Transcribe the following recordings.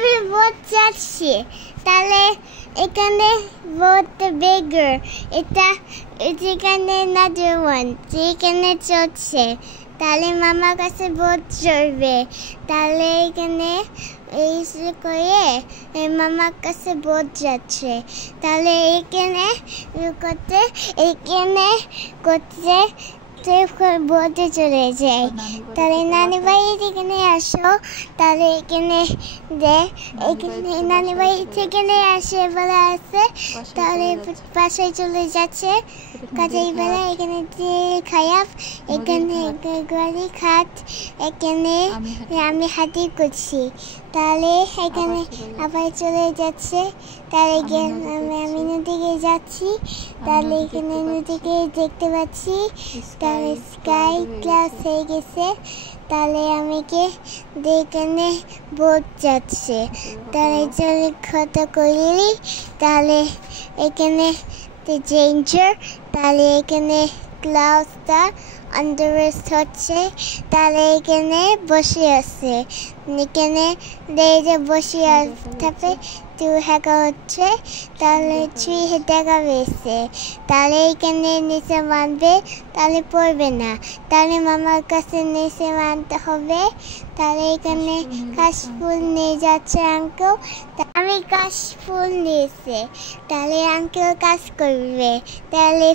আমি বোট যাচ্ছি, তাহলে এখানে বোট বেগার, এটা যেখানে নাম্বার 1 যেখানে চলছে, তাহলে মামার কাছে বোট চড়বে, তাহলে এখানে এই করে মামার কাছে বোট যাচ্ছে, তাহলে এখানে করতে বোটে চলে যায়, তাহলে নানি ভাই এখানে আসো, তাহলে এখানে নানি ভাই এখানে আসে বলে আসে, তাহলে বাসায় চলে যাচ্ছে কাজের বেলা, এখানে খারাপ, এখানে গাড়ি খাট, এখানে আমি হাতি করছি, তাহলে এখানে আবার চলে যাচ্ছে, তাহলে আমি নদীকে যাচ্ছি, তাহলে এখানে নদীকে দেখতে পাচ্ছি, তাহলে স্কাই ক্লাস হয়ে গেছে, তাহলে আমাকে এখানে বোট যাচ্ছে, তাহলে চলে কথা করিলি, তাহলে এখানে ডেঞ্জার, তাহলে এখানে ক্লাউসটা আন্ডাররেস্ট হচ্ছে, তাহলে এখানে বসে আছে, এখানে বসে থাকে 2 হেঁকা হচ্ছে, তাহলে 3 দেখা পেয়েছে, তাহলে এখানে নিচে মানবে, তাহলে পড়বে না, তাহলে মামার কাছে নিচে মানতে হবে, তাহলে এখানে কাশফুল নিয়ে যাচ্ছে আঙ্কেল, আমি কাশফুল নিয়েছে, তাহলে আঙ্কেল কাজ করবে, তাহলে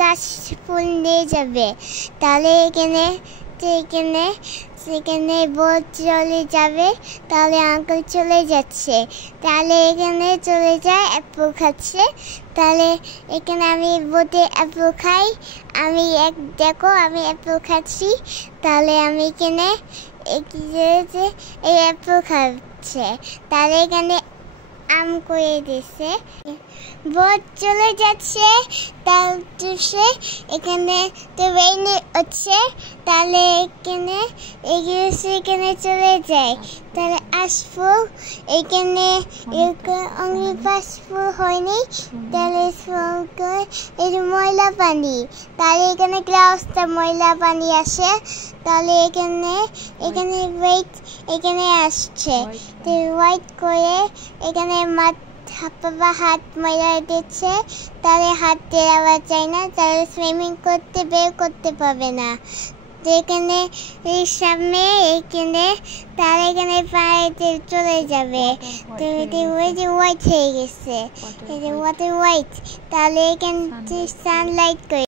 কাশফুল নিয়ে যাবে, তাহলে সেখানে বোট চলে যাবে, তাহলে আঙ্কেল চলে যাচ্ছে, তাহলে এখানে চলে যায় অ্যাপেল খাচ্ছে, তাহলে এখানে আমি বোটে অ্যাপেল খাই, আমি দেখো আমি অ্যাপেল খাচ্ছি, তাহলে আমি এখানে এই অ্যাপেল খাচ্ছে, তাহলে এখানে আম করে দিছে, বোট চলে যাচ্ছে, তাহলে এখানে ট্রেন হচ্ছে, তাহলে এখানে চলে যায়, তাহলে আসফুল এখানে পাসফুল হয়নি, তাহলে এই ময়লা পানি, তাহলে এখানে গ্লাউসটা ময়লা পানি আসে, তাহলে এখানে ওয়েট এখানে আসছে, হোয়াইট করে এখানে হাত ময়লা দিচ্ছে, তাহলে হাত দেওয়া যায় না, তাহলে সুইমিং বের করতে পারবে না, এখানে সামনে তাহলে এখানে পানিতে চলে যাবে, হোয়াইট হয়ে গেছে, হোয়াইট, তাহলে এখানে সানলাইট করে